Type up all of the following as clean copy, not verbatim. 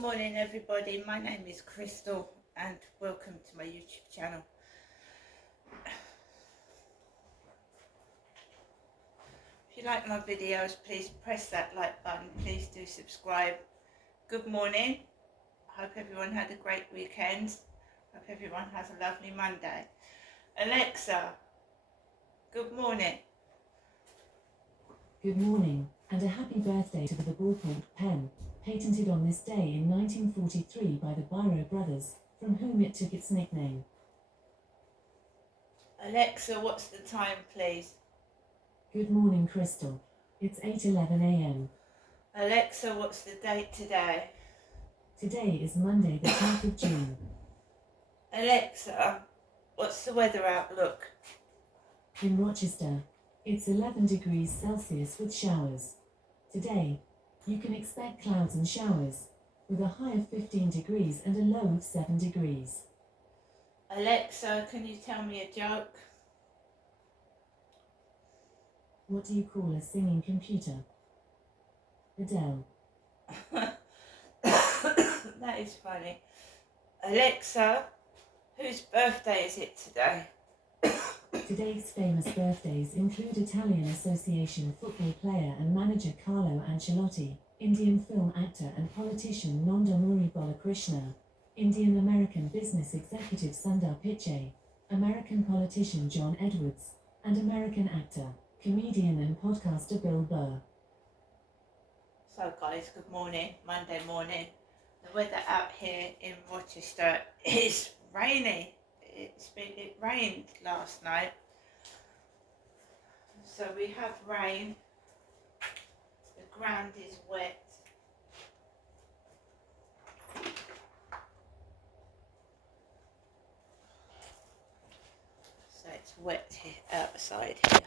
Good morning everybody, my name is Crystal and welcome to my YouTube channel. If you like my videos, please press that like button, please do subscribe. Good morning, I hope everyone had a great weekend, hope everyone has a lovely Monday. Alexa, good morning. Good morning, and a happy birthday to the ballpoint pen, patented on this day in 1943 by the Biro brothers, from whom it took its nickname. Alexa, what's the time please? Good morning, Crystal. It's 8:11 a.m. Alexa, what's the date today? Today is Monday the 10th of June. Alexa, what's the weather outlook? In Rochester, it's 11 degrees Celsius with showers. Today, you can expect clouds and showers, with a high of 15 degrees and a low of 7 degrees. Alexa, can you tell me a joke? What do you call a singing computer? Adele. That is funny. Alexa, whose birthday is it today? Today's famous birthdays include Italian Association football player and manager Carlo Ancelotti, Indian film actor and politician Nandamuri Balakrishna, Indian-American business executive Sundar Pichai, American politician John Edwards, and American actor, comedian and podcaster Bill Burr. So guys, good morning, Monday morning. The weather out here in Rochester is rainy. It rained last night. So we have rain. The ground is wet. So it's wet here, outside here.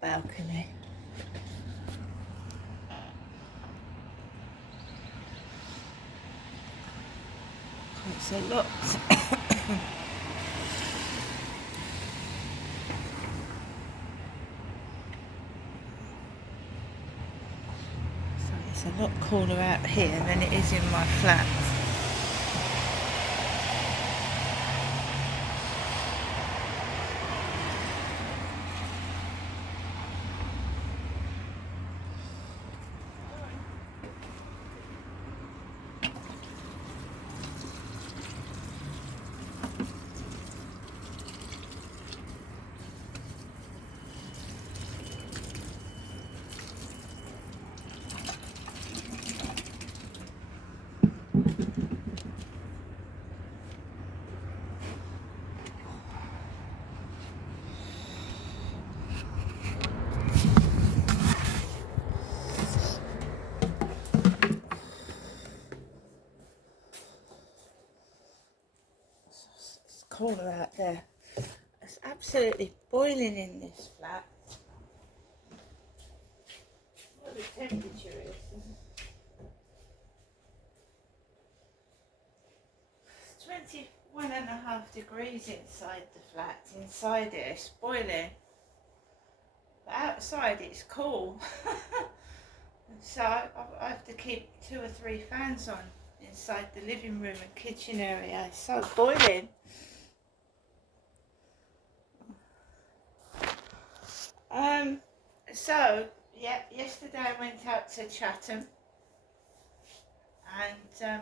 Balcony. It's a lot. So it's a lot cooler out here than it is in my flat. It's cooler out there. It's absolutely boiling in this flat. What the temperature is. It's 21.5 degrees inside the flat. Inside it, it's boiling. But outside it's cool. So I have to keep 2 or 3 fans on inside the living room and kitchen area. It's so boiling. So yeah, yesterday I went out to Chatham and it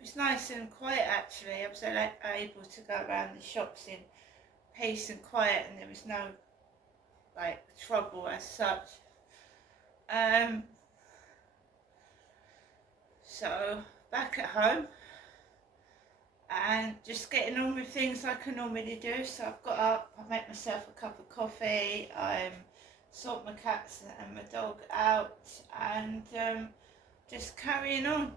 was nice and quiet actually. I was able to go around the shops in peace and quiet and there was no like trouble as such. So back at home and just getting on with things like I normally do. So I've got up, I made myself a cup of coffee, sort my cats and my dog out and just carrying on.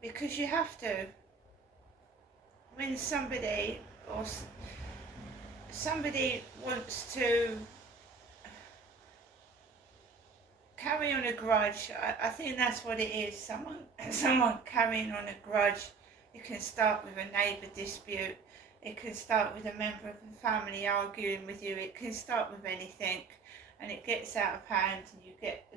Because you have to. When somebody wants to carry on a grudge, I think that's what it is. Someone carrying on a grudge. You can start with a neighbour dispute, It can start with a member of the family arguing with you. It can start with anything, and it gets out of hand, and you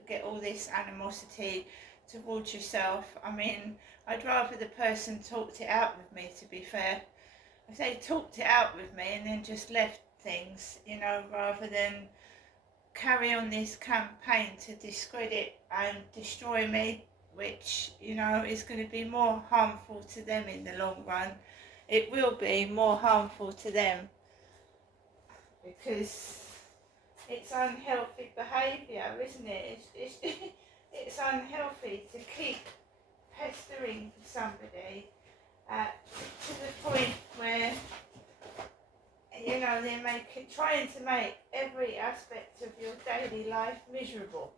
get all this animosity towards yourself. I mean, I'd rather the person talked it out with me, to be fair. If they talked it out with me and then just left things, you know, rather than carry on this campaign to discredit and destroy me, which, you know, is going to be more harmful to them in the long run. It will be more harmful to them because it's unhealthy behaviour, isn't it? It's unhealthy to keep pestering somebody to the point where, you know, they're trying to make every aspect of your daily life miserable.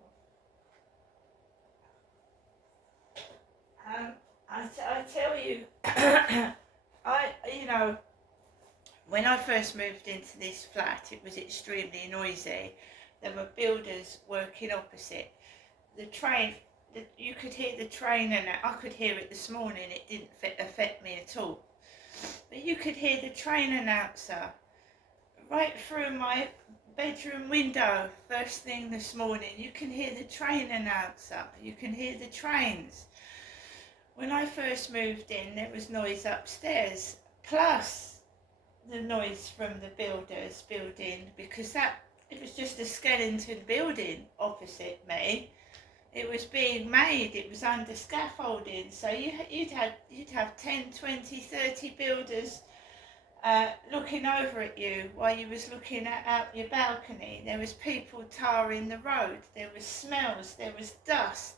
I tell you, you know, when I first moved into this flat, it was extremely noisy. There were builders working opposite. The train, you could hear the train, and I could hear it this morning. It didn't affect me at all. But you could hear the train announcer right through my bedroom window first thing this morning. You can hear the train announcer. You can hear the trains. When I first moved in, there was noise upstairs, plus the noise from the builders building, because it was just a skeleton building opposite me. It was being made, it was under scaffolding, so you'd have 10, 20, 30 builders looking over at you while you was looking out your balcony. There was people tarring the road, there was smells, there was dust.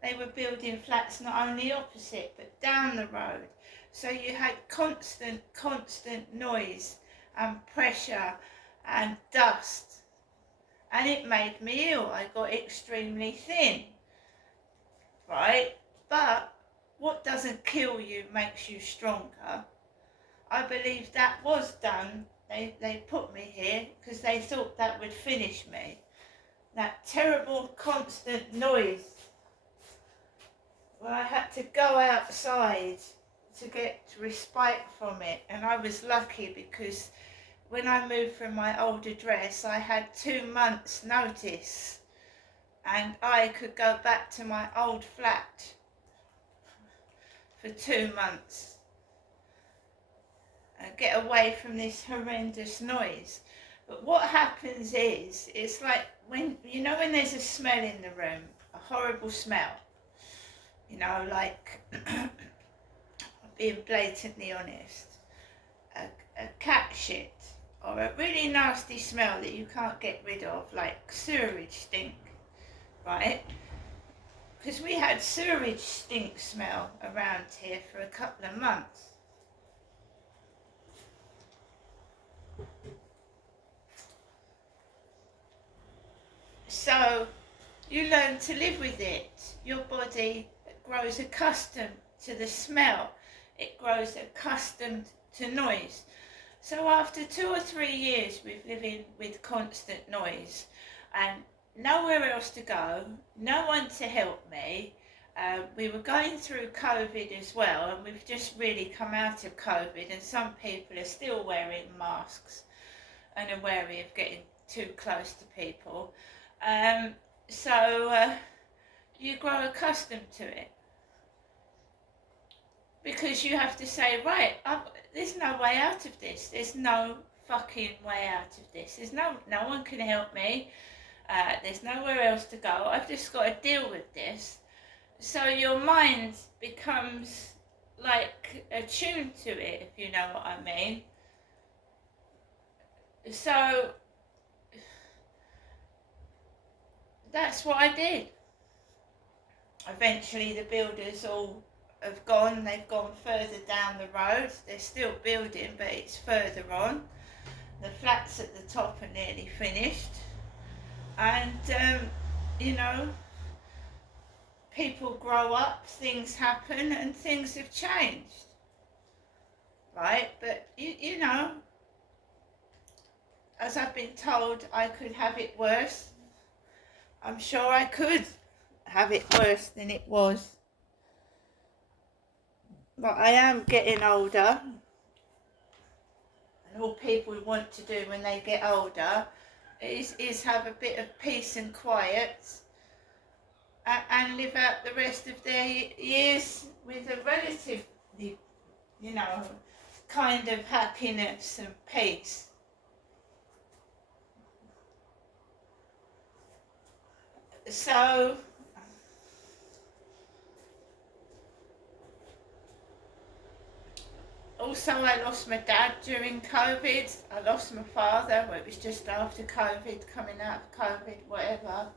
They were building flats not only opposite but down the road. So you had constant noise and pressure and dust. And it made me ill. I got extremely thin. Right? But what doesn't kill you makes you stronger. I believe that was done. They put me here because they thought that would finish me. That terrible constant noise. Well, I had to go outside to get respite from it, and I was lucky because when I moved from my old address I had 2 months notice and I could go back to my old flat for 2 months and get away from this horrendous noise. But what happens is, it's like when there's a smell in the room, a horrible smell, you know, like being blatantly honest, a cat shit or a really nasty smell that you can't get rid of, like sewerage stink, right? Because we had sewerage stink smell around here for a couple of months. So you learn to live with it. Your body grows accustomed to the smell. It grows accustomed to noise. So after 2 or 3 years with living with constant noise and nowhere else to go, no one to help me, we were going through COVID as well, and we've just really come out of COVID, and some people are still wearing masks and are wary of getting too close to people. So you grow accustomed to it. Because you have to say, right, there's no way out of this. There's no fucking way out of this. There's no one can help me. There's nowhere else to go. I've just got to deal with this. So your mind becomes like attuned to it, if you know what I mean. So that's what I did. Eventually the builders all have gone. They've gone further down the road. They're still building, but it's further on. The flats at the top are nearly finished. And, you know, people grow up, things happen, and things have changed. Right? But, you know, as I've been told, I could have it worse. I'm sure I could have it worse than it was. But I am getting older. and all people want to do when they get older is have a bit of peace and quiet and live out the rest of their years with a relatively, you know, kind of happiness and peace. So also I lost my dad during COVID. I lost my father, well, it was just after COVID, coming out of COVID, whatever.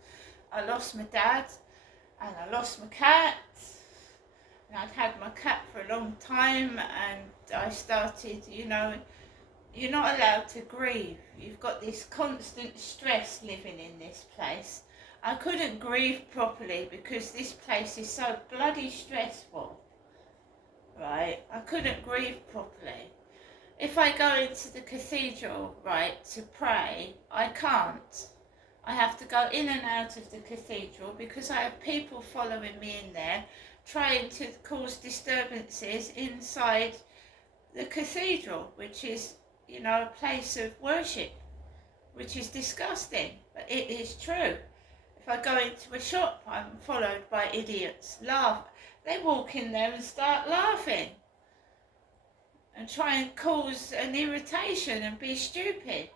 I lost my dad and I lost my cat. And I'd had my cat for a long time, and I started, you know, you're not allowed to grieve. You've got this constant stress living in this place. I couldn't grieve properly because this place is so bloody stressful, right? I couldn't grieve properly. If I go into the cathedral, right, to pray, I can't. I have to go in and out of the cathedral because I have people following me in there trying to cause disturbances inside the cathedral, which is, you know, a place of worship, which is disgusting, but it is true. If I go into a shop, I'm followed by idiots. They walk in there and start laughing and try and cause an irritation and be stupid,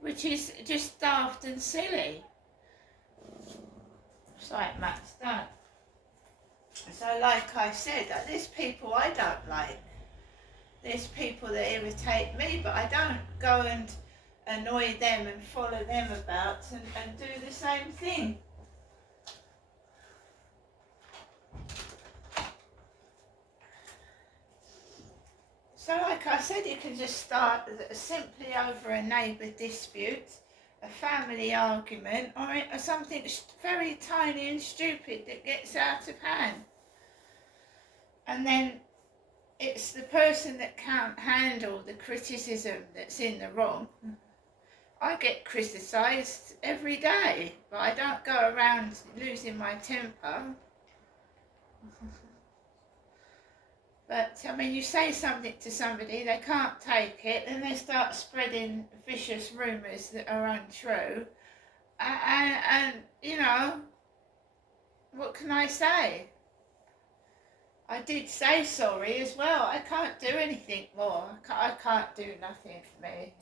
which is just daft and silly. It's like Matt's done. So like I said, there's people I don't like. There's people that irritate me, but I don't go and annoy them and follow them about and do the same thing. So like I said, you can just start simply over a neighbour dispute, a family argument, or something very tiny and stupid that gets out of hand. And then it's the person that can't handle the criticism that's in the wrong. I get criticised every day, but I don't go around losing my temper. But, I mean, you say something to somebody, they can't take it, then they start spreading vicious rumours that are untrue. And, you know, what can I say? I did say sorry as well. I can't do anything more. I can't do nothing for me.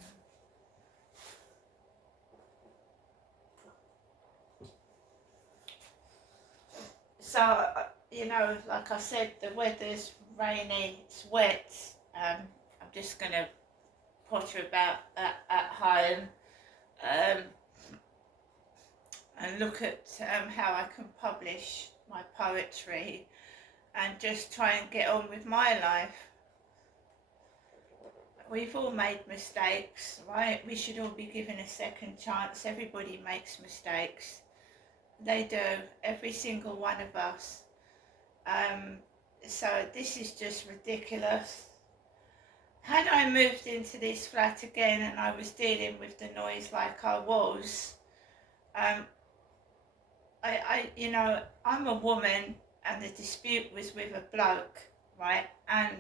So, you know, like I said, the weather's rainy, it's wet. I'm just going to potter about at home and look at how I can publish my poetry and just try and get on with my life. We've all made mistakes, right? We should all be given a second chance. Everybody makes mistakes. They do, every single one of us. So this is just ridiculous. Had I moved into this flat again and I was dealing with the noise like I was, you know, I'm a woman and the dispute was with a bloke, right? And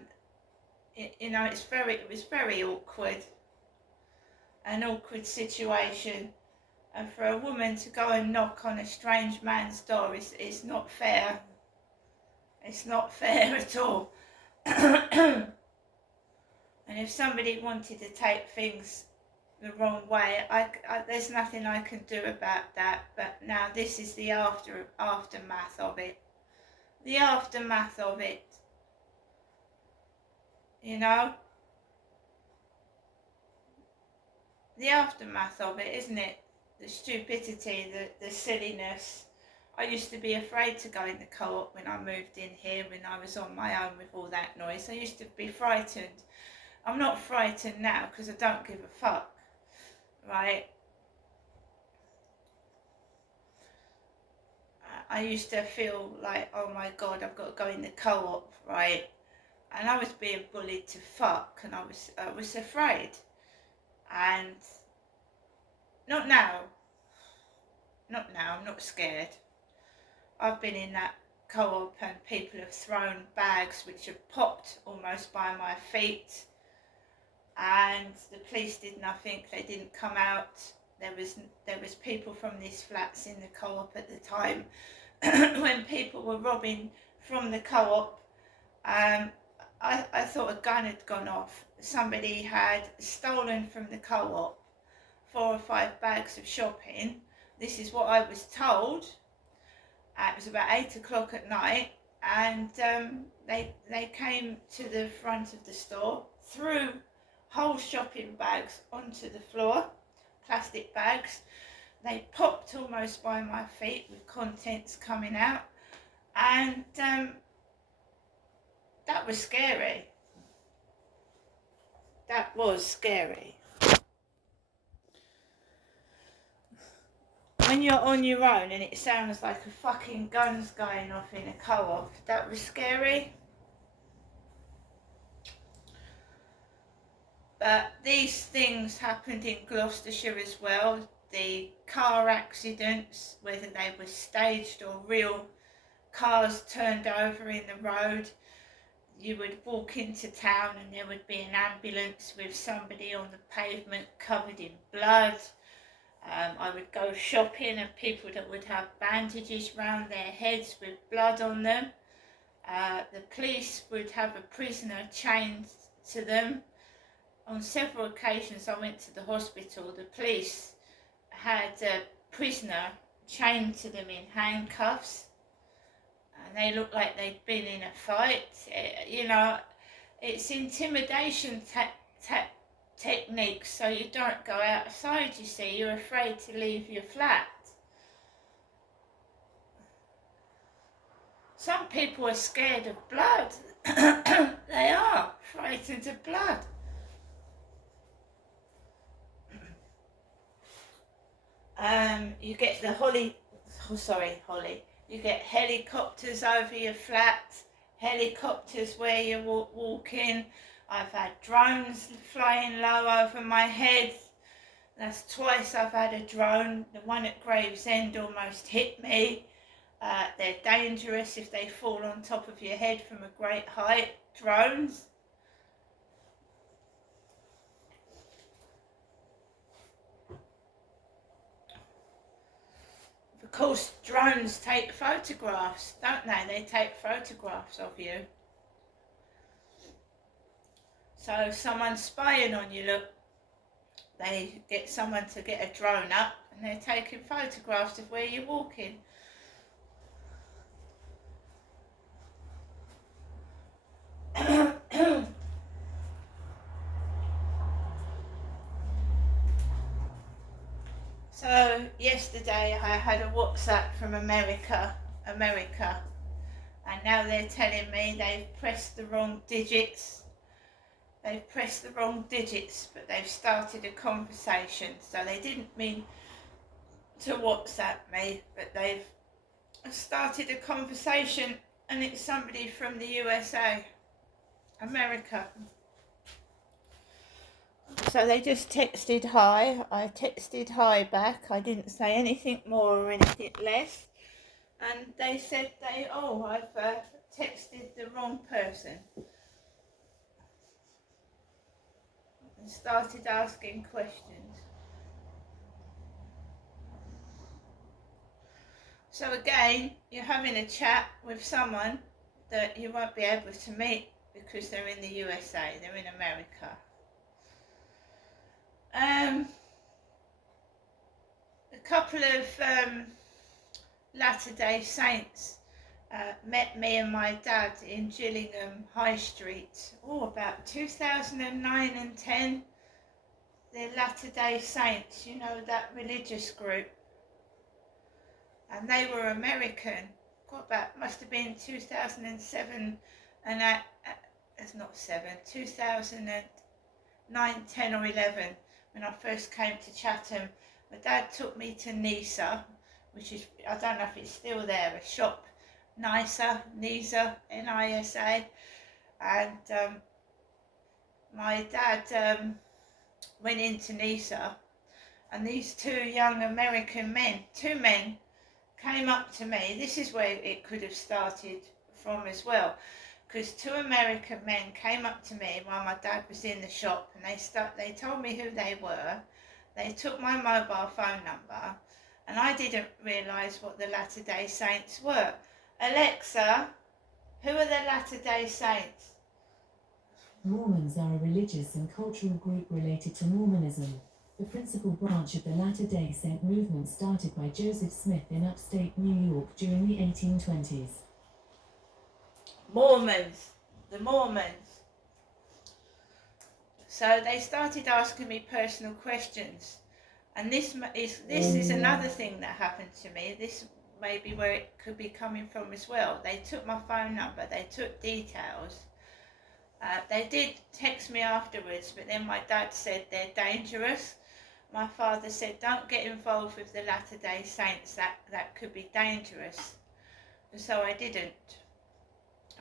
you know, it was very awkward, an awkward situation. And for a woman to go and knock on a strange man's door is not fair. It's not fair at all. And if somebody wanted to take things the wrong way, there's nothing I can do about that. But now this is the aftermath of it. The aftermath of it. You know? The aftermath of it, isn't it? The stupidity, the silliness. I used to be afraid to go in the co-op when I moved in here, when I was on my own with all that noise. I used to be frightened. I'm not frightened now because I don't give a fuck, right? I used to feel like, oh my God, I've got to go in the co-op, right? And I was being bullied to fuck, and I was afraid. And not now, I'm not scared. I've been in that co-op and people have thrown bags which have popped almost by my feet. and the police did nothing. They didn't come out. There was people from these flats in the co-op at the time. When people were robbing from the co-op, I thought a gun had gone off. Somebody had stolen from the co-op 4 or 5 bags of shopping. This is what I was told. It was about 8 o'clock at night, and they came to the front of the store, threw whole shopping bags onto the floor, plastic bags. They popped almost by my feet with contents coming out, and that was scary. That was scary. When you're on your own and it sounds like a fucking gun's going off in a co-op, that was scary. But these things happened in Gloucestershire as well. The car accidents, whether they were staged or real cars turned over in the road. You would walk into town and there would be an ambulance with somebody on the pavement covered in blood. I would go shopping and people that would have bandages round their heads with blood on them. The police would have a prisoner chained to them. On several occasions I went to the hospital. The police had a prisoner chained to them in handcuffs, and they looked like they'd been in a fight. You know, it's intimidation techniques, so you don't go outside, you see. You're afraid to leave your flat. Some people are scared of blood. They are frightened of blood. You get you get helicopters over your flat, helicopters where you're walking. I've had drones flying low over my head. That's twice I've had a drone. The one at Gravesend almost hit me. They're dangerous if they fall on top of your head from a great height. Drones. Of course, drones take photographs, don't they? They take photographs of you. So if someone's spying on you, look, they get someone to get a drone up and they're taking photographs of where you're walking. So yesterday I had a WhatsApp from America, and now they're telling me they've pressed the wrong digits. They've pressed the wrong digits, but they've started a conversation. So they didn't mean to WhatsApp me, but they've started a conversation, and it's somebody from the USA, America. So they just texted hi. I texted hi back. I didn't say anything more or anything less. And they said I've texted the wrong person. And started asking questions. So again, you're having a chat with someone that you won't be able to meet because they're in the USA, they're in America. A couple of Latter-day Saints met me and my dad in Gillingham High Street, about 2009 and 10. They're Latter-day Saints, you know, that religious group. And they were American. Must have been 2007 and that, it's not 2009, 10 or 11. When I first came to Chatham, my dad took me to Nisa, which is, I don't know if it's still there, a shop, Nisa, N-I-S-A, and my dad went into Nisa, and these two young American men, two men, came up to me. This is where it could have started from as well, because two American men came up to me while my dad was in the shop, and they told me who they were. They took my mobile phone number, and I didn't realise what the Latter-day Saints were. Alexa, who are the Latter-day Saints? Mormons are a religious and cultural group related to Mormonism. The principal branch of the Latter-day Saint movement started by Joseph Smith in upstate New York during the 1820s. Mormons, the Mormons. So they started asking me personal questions, and this is another thing that happened to me. This may be where it could be coming from as well. They took my phone number, they took details. They did text me afterwards, but then my dad said they're dangerous. My father said, don't get involved with the Latter-day Saints, that could be dangerous. So I didn't.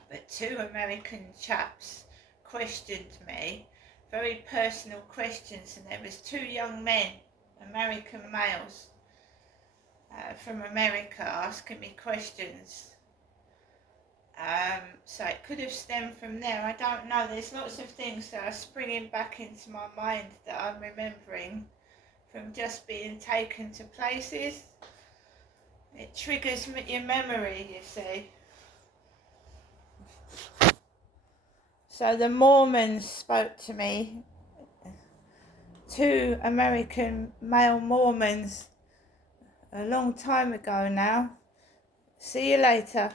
But two American chaps questioned me, very personal questions, and there was two young men, American males, from America asking me questions. So it could have stemmed from there. I don't know. There's lots of things that are springing back into my mind that I'm remembering from just being taken to places. It triggers your memory, you see. So the Mormons spoke to me, two American male Mormons, a long time ago now. See you later.